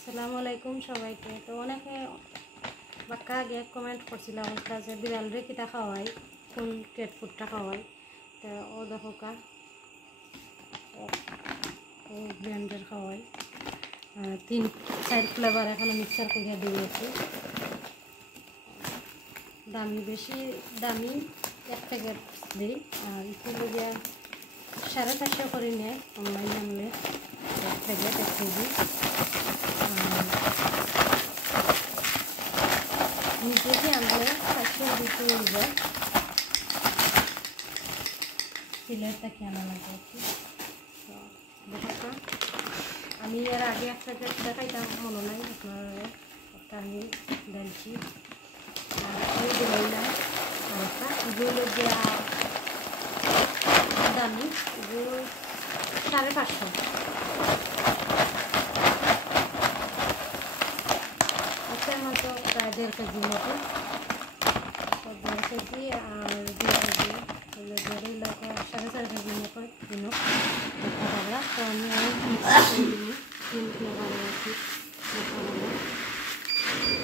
আসসালামু আলাইকুম সবাইকে। তো অনেকে বাক্কা আগে কমেন্ট করছিল অবস্থা যে বিড়ালরে কিতা খাওয়াই, কোন ক্যাট ফুডটা খাওয়াই। তো ও দেখো কা ও ব্র্যান্ডের খাওয়াই 3-4 ফ্লেভার এখনো মিক্সার করে দিয়েছি। দামি বেশি দামি 1 প্যাকেট দিই, আর একটু গিয়া 450 করে নেয় অনলাইন আনলে 1 প্যাকেট 1 কেজি। নিজে যে আনলে 500 দিতে হইবে, সিলেটটা কি আনা লাগে আর কি। তো দেখো আমি এর আগে 1 প্যাকেট দেখাইতাম, মনে নাই আপনার, একটা আমি দিয়েছি আর ওই দিলাম হালকা। এগুলো দেওয়া দামি, এগুলো 550 একটা মতো, প্রায় 1.5 কেজির মতো। 1.5 কেজি আর 2 কেজি হলে 4.5 কেজির মতো কিনো দেখা। তো আমি মিক্সার করে দিই 3 ফ্লেভারের আর কি।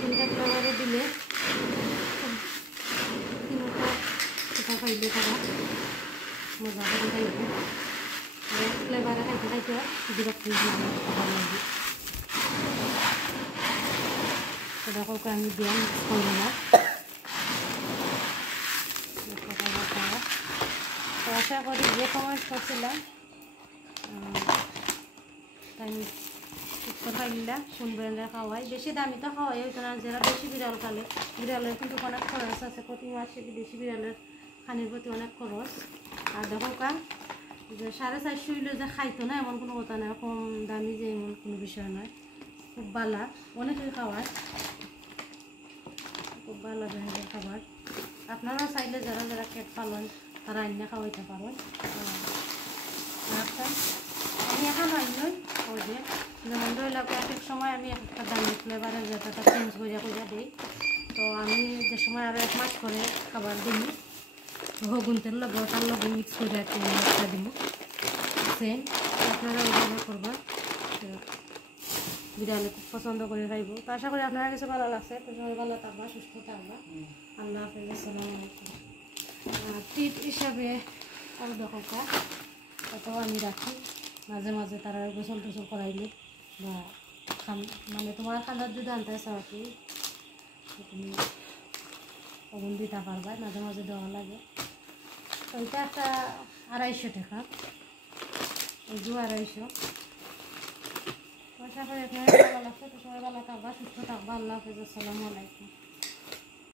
3টা ফ্লেভারে দিলে 3টা সেটা খাইলে তারা মজা করে খাইবে। আর 1 ফ্লেভারে খাইতে খাইতে বিরক্ত হয়ে যাবে, ভালো লাগবে। দেখো আমি দিয়ে মিক্স করি না। তো আশা করি যে কমেন্ট করছিলাম তাই উত্তর পাইলা কোন ব্র্যান্ডের খাওয়াই। বেশি দামি তো খাওয়াই হইতো না, যারা বেশি বিড়াল খালে বিড়ালের কিন্তু অনেক খরচ আছে, প্রতি মাসে বেশি বিড়ালের খানির প্রতি অনেক খরচ। আর দেখো কা যে 450 হইলে যে খাইতো না এমন কোনো কথা নয়, কম দামি যে এমন কোনো বিষয় নয়, খুব ভালো, অনেকেই খাওয়ায়, খুব ভালো ব্র্যান্ডের খাবার। আপনারা চাইলে যারা যারা ক্যাট পালন তারা আইনা খাওয়াইতে পারেন। আমি এখন আইনই ওই যে যেমন ধরলাম এক সময় আমি একটা দামি ফ্লেভারের যেটা চেঞ্জ করে দিই। তো আমি যে সময় আরও 1 মাস করে খাবার দিই হগুনতের লগে তার লগে মিক্স করে একটা দিই সেম। আপনারা ওইভাবে করবা, বিড়ালে খুব পছন্দ করে খাইব। তো আশা করি আপনারা কিছু ভালো লাগছে। তো সবাই ভালো থাকবা, সুস্থ থাকবা। আল্লাহ হাফেজ, আসসালামু আলাইকুম। টিপ হিসাবে আর দেখো তাতেও আমি রাখি, মাঝে মাঝে তারা গোসল টোসল করাইলে বা মানে তোমার খান্দার যদি আনতে চাও আর কি, তুমি ওগুন দিতে পারবা, মাঝে মাঝে দেওয়া লাগে। তো এটা একটা 250 টাকা, ওই 250। আশা করি আপনার ভালো লাগছে। তো সবাই ভালো থাকবা, সুস্থ থাকবা। আল্লাহ হাফেজ, আসসালামু আলাইকুম।